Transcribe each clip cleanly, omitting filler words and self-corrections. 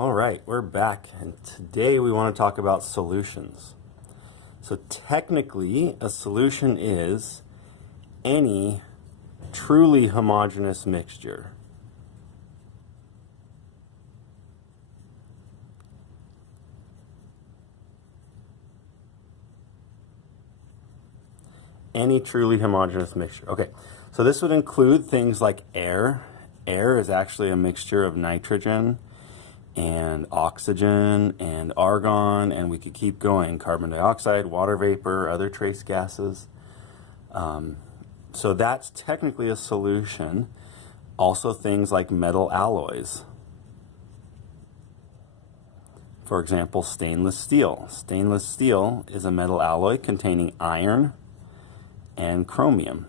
All right, we're back, and today we want to talk about solutions. So technically, a solution is any truly homogeneous mixture. Any truly homogeneous mixture. Okay, so this would include things like air. Air is actually a mixture of nitrogen and oxygen and argon, and we could keep going. Carbon dioxide, water vapor, other trace gases. So that's technically a solution. Also things like metal alloys. For example, stainless steel. Stainless steel is a metal alloy containing iron and chromium,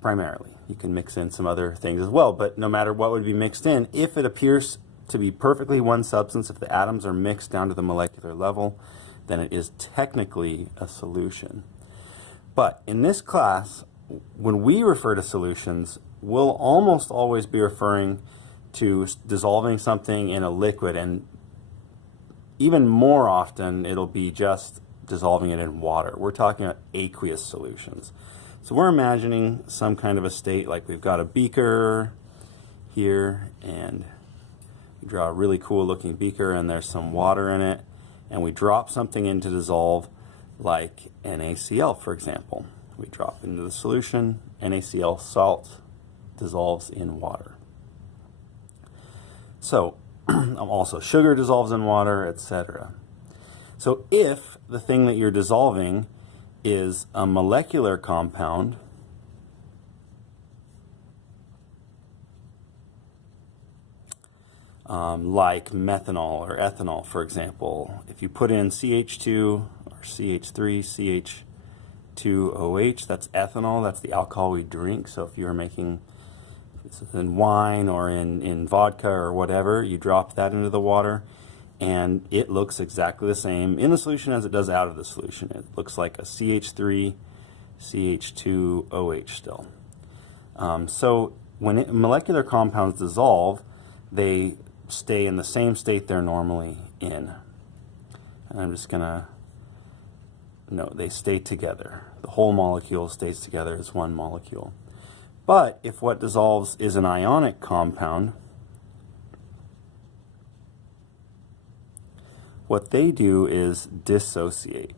primarily. You can mix in some other things as well, but no matter what would be mixed in, if it appears to be perfectly one substance, if the atoms are mixed down to the molecular level, then it is technically a solution. But in this class, when we refer to solutions, we'll almost always be referring to dissolving something in a liquid, and even more often it'll be just dissolving it in water. We're talking about aqueous solutions. So we're imagining some kind of a state like we've got a beaker here, and we draw a really cool looking beaker and there's some water in it, and we drop something in to dissolve, like NaCl, for example. We drop into the solution, NaCl salt dissolves in water. So also sugar dissolves in water, etc. So if the thing that you're dissolving is a molecular compound, like methanol or ethanol, for example, if you put in CH2 or CH3, CH2OH, that's ethanol, that's the alcohol we drink. So if you're making this in wine or in vodka or whatever, you drop that into the water, and it looks exactly the same in the solution as it does out of the solution. It looks like a CH3, CH2OH still. So when molecular compounds dissolve, they stay in the same state they're normally in. And I'm just going to note they stay together. The whole molecule stays together as one molecule. But if what dissolves is an ionic compound, what they do is dissociate.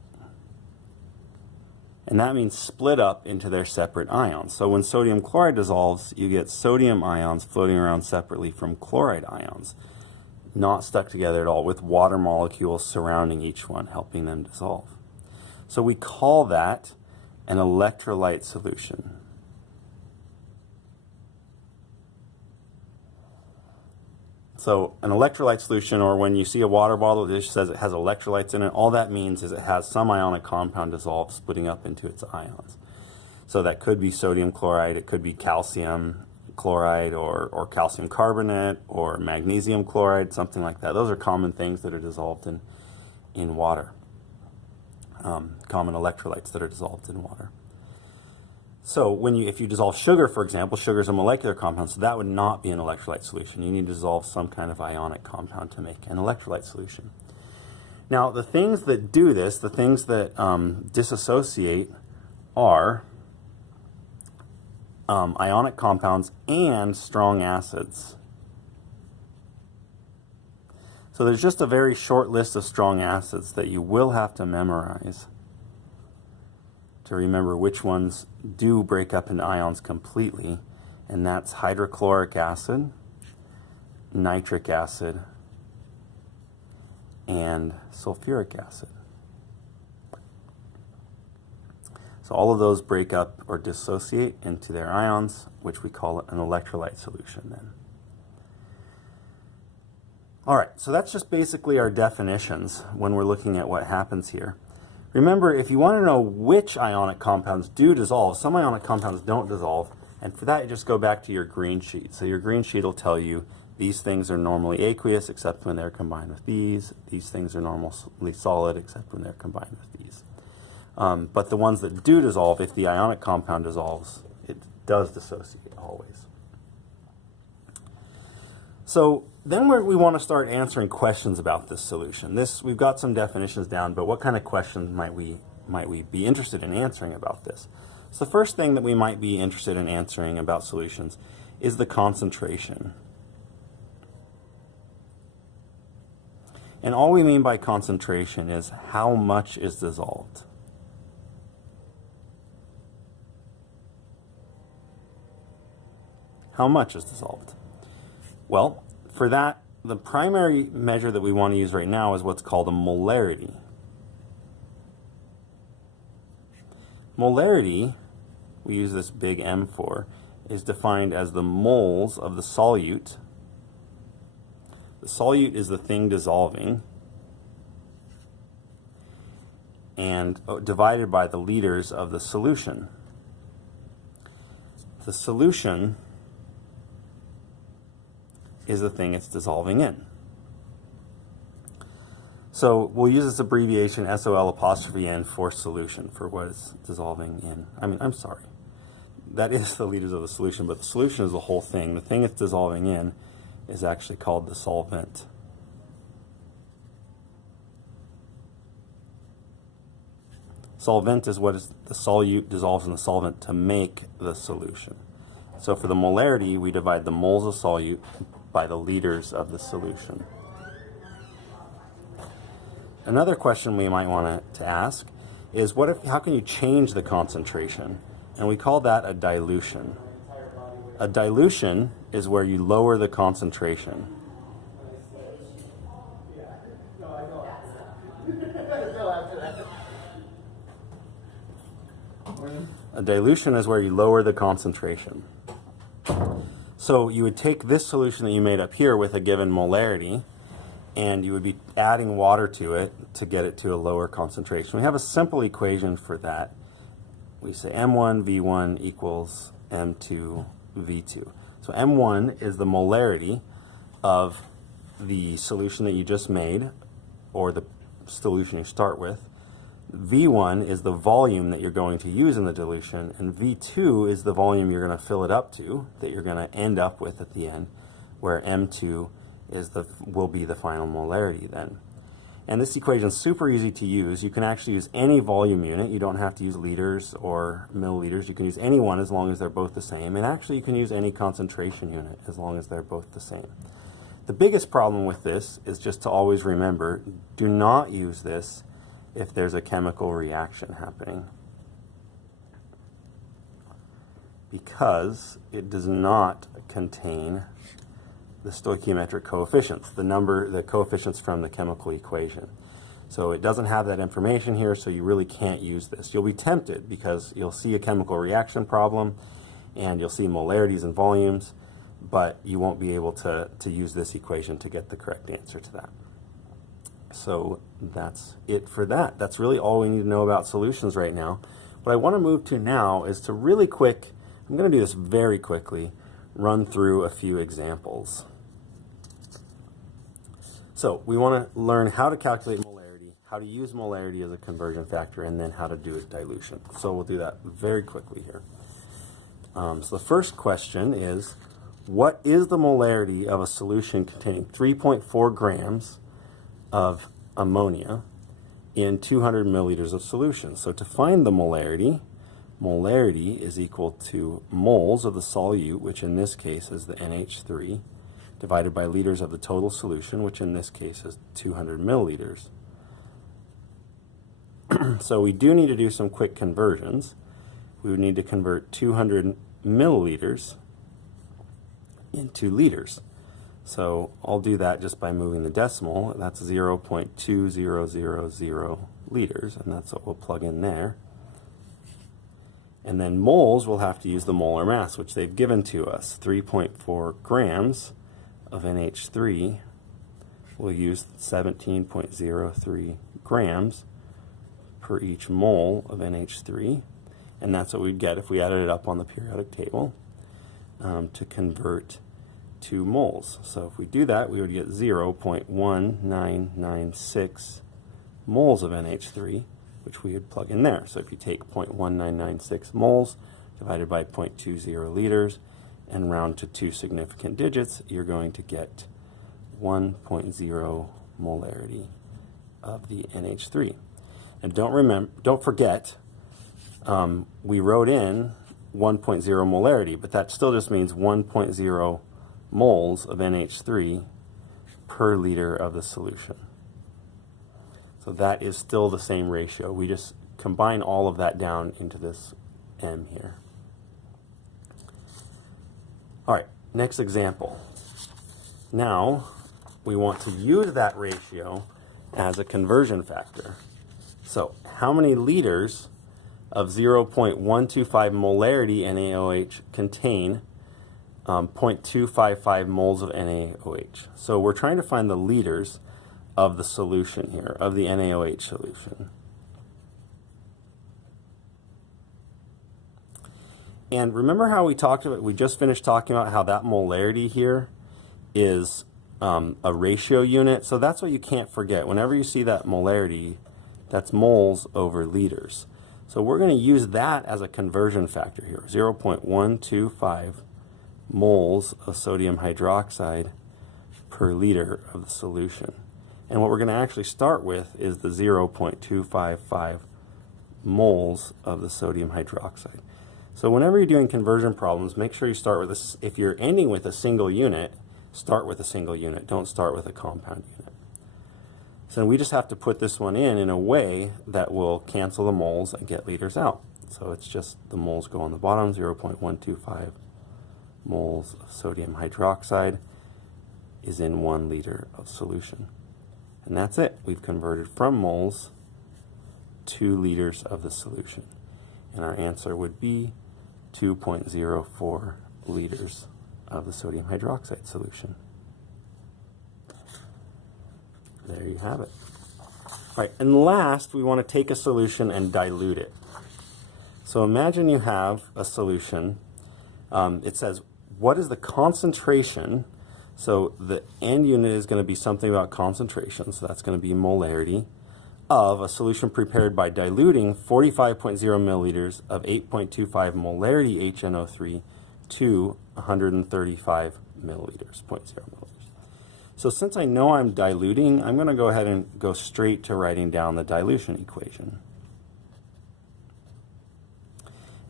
And that means split up into their separate ions. So when sodium chloride dissolves, you get sodium ions floating around separately from chloride ions, not stuck together at all, with water molecules surrounding each one, helping them dissolve. So we call that an electrolyte solution. So an electrolyte solution, or when you see a water bottle that just says it has electrolytes in it, all that means is it has some ionic compound dissolved, splitting up into its ions. So that could be sodium chloride, it could be calcium chloride, or calcium carbonate, or magnesium chloride, something like that. Those are common things that are dissolved in water. Common electrolytes that are dissolved in water. So if you dissolve sugar, for example, sugar is a molecular compound, so that would not be an electrolyte solution. You need to dissolve some kind of ionic compound to make an electrolyte solution. Now, the things that do this, the things that disassociate, are ionic compounds and strong acids. So there's just a very short list of strong acids that you will have to memorize to remember which ones do break up into ions completely, and that's hydrochloric acid, nitric acid, and sulfuric acid. So all of those break up or dissociate into their ions, which we call an electrolyte solution then. All right, so that's just basically our definitions when we're looking at what happens here. Remember, if you want to know which ionic compounds do dissolve, some ionic compounds don't dissolve, and for that you just go back to your green sheet. So your green sheet will tell you these things are normally aqueous except when they're combined with these. These things are normally solid except when they're combined with these. But the ones that do dissolve, if the ionic compound dissolves, it does dissociate always. So then we want to start answering questions about this solution. We've got some definitions down, but what kind of questions might we be interested in answering about this? So the first thing that we might be interested in answering about solutions is the concentration. And all we mean by concentration is how much is dissolved. How much is dissolved? Well, for that, the primary measure that we want to use right now is what's called a molarity. Molarity, we use this big M for, is defined as the moles of the solute. The solute is the thing dissolving, and divided by the liters of the solution. The solution is the thing it's dissolving in. So we'll use this abbreviation SOL''N for solution, for what it's dissolving in. I'm sorry. That is the liters of the solution, but the solution is the whole thing. The thing it's dissolving in is actually called the solvent. Solvent is what is the solute dissolves in the solvent to make the solution. So for the molarity, we divide the moles of solute by the liters of the solution. Another question we might want to ask is how can you change the concentration? And we call that a dilution. A dilution is where you lower the concentration. A dilution is where you lower the concentration. So you would take this solution that you made up here with a given molarity, and you would be adding water to it to get it to a lower concentration. We have a simple equation for that. We say M1 V1 equals M2 V2. So M1 is the molarity of the solution that you just made, or the solution you start with. V1 is the volume that you're going to use in the dilution, and V2 is the volume you're going to fill it up to, that you're going to end up with at the end, where M2 will be the final molarity then. And this equation is super easy to use. You can actually use any volume unit. You don't have to use liters or milliliters. You can use any one as long as they're both the same. And actually you can use any concentration unit as long as they're both the same. The biggest problem with this is just to always remember, do not use this if there's a chemical reaction happening, because it does not contain the stoichiometric coefficients, the coefficients from the chemical equation. So it doesn't have that information here, so you really can't use this. You'll be tempted because you'll see a chemical reaction problem and you'll see molarities and volumes, but you won't be able to use this equation to get the correct answer to that. So that's it for that. That's really all we need to know about solutions right now. What I want to move to now is to really quick, I'm going to do this very quickly, run through a few examples. So we want to learn how to calculate molarity, how to use molarity as a conversion factor, and then how to do a dilution. So we'll do that very quickly here. So the first question is, what is the molarity of a solution containing 3.4 grams of ammonia in 200 milliliters of solution? So to find the molarity is equal to moles of the solute, which in this case is the NH3, divided by liters of the total solution, which in this case is 200 milliliters. So we do need to do some quick conversions. We would need to convert 200 milliliters into liters. So I'll do that just by moving the decimal. That's 0.2000 liters, and that's what we'll plug in there. And then moles, we'll have to use the molar mass, which they've given to us. 3.4 grams of NH3, we'll use 17.03 grams per each mole of NH3. And that's what we'd get if we added it up on the periodic table to convert to moles. So if we do that, we would get 0.1996 moles of NH3, which we would plug in there. So if you take 0.1996 moles divided by 0.20 liters, and round to 2 significant digits, you're going to get 1.0 molarity of the NH3. And don't forget, we wrote in 1.0 molarity, but that still just means 1.0 moles of NH3 per liter of the solution. So that is still the same ratio. We just combine all of that down into this M here. All right, next example. Now we want to use that ratio as a conversion factor. So how many liters of 0.125 molarity NaOH contain 0.255 moles of NaOH? So we're trying to find the liters of the solution here, of the NaOH solution. And remember how we just finished talking about how that molarity here is a ratio unit? So that's what you can't forget. Whenever you see that molarity, that's moles over liters. So we're going to use that as a conversion factor here, 0.125 moles of sodium hydroxide per liter of the solution. And what we're going to actually start with is the 0.255 moles of the sodium hydroxide. So whenever you're doing conversion problems, make sure you start with this. If you're ending with a single unit, start with a single unit. Don't start with a compound unit. So we just have to put this one in a way that will cancel the moles and get liters out. So it's just the moles go on the bottom, 0.125 moles of sodium hydroxide is in 1 liter of solution. And that's it. We've converted from moles to liters of the solution. And our answer would be 2.04 liters of the sodium hydroxide solution. There you have it. All right, and last, we want to take a solution and dilute it. So imagine you have a solution. It says, what is the concentration? So the end unit is going to be something about concentration, so that's going to be molarity of a solution prepared by diluting 45.0 milliliters of 8.25 molarity HNO3 to 135 milliliters, 0.0 milliliters. So since I know I'm diluting, I'm going to go ahead and go straight to writing down the dilution equation.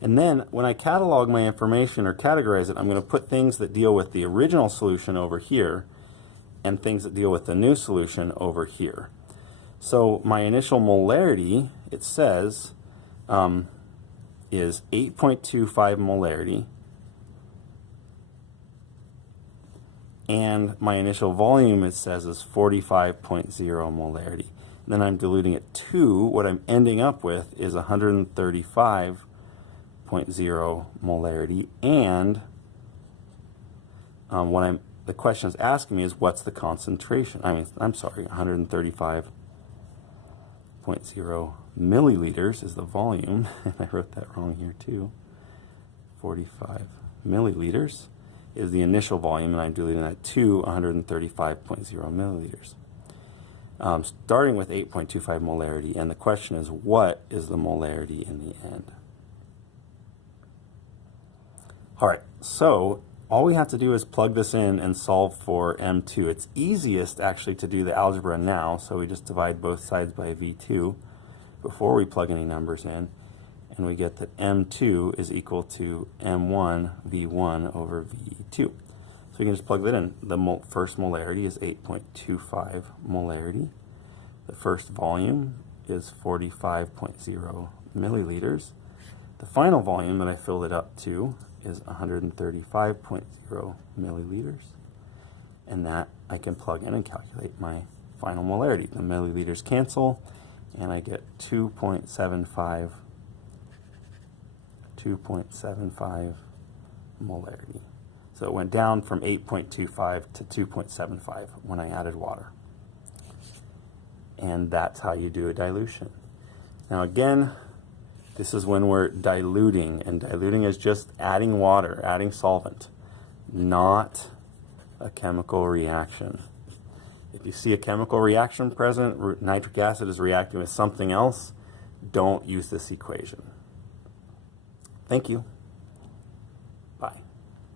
And then when I catalog my information or categorize it, I'm going to put things that deal with the original solution over here and things that deal with the new solution over here. So my initial molarity, it says, is 8.25 molarity. And my initial volume, it says, is 45.0 molarity. And then I'm diluting it to, what I'm ending up with is 135.0 molarity. And the question is asking me is, what's the concentration? I'm sorry, 135.0 milliliters is the volume. And I wrote that wrong here too. 45 milliliters is the initial volume, and I'm diluting that to 135.0 milliliters. Starting with 8.25 molarity, and the question is, what is the molarity in the end? All right, so all we have to do is plug this in and solve for M2. It's easiest actually to do the algebra now, so we just divide both sides by V2 before we plug any numbers in, and we get that M2 is equal to M1 V1 over V2. So you can just plug that in. The first molarity is 8.25 molarity. The first volume is 45.0 milliliters. The final volume that I filled it up to is 135.0 milliliters. And that I can plug in and calculate my final molarity. The milliliters cancel, and I get 2.75 molarity. So it went down from 8.25 to 2.75 when I added water. And that's how you do a dilution. Now again, this is when we're diluting, and diluting is just adding water, adding solvent, not a chemical reaction. If you see a chemical reaction present, nitric acid is reacting with something else, don't use this equation. Thank you.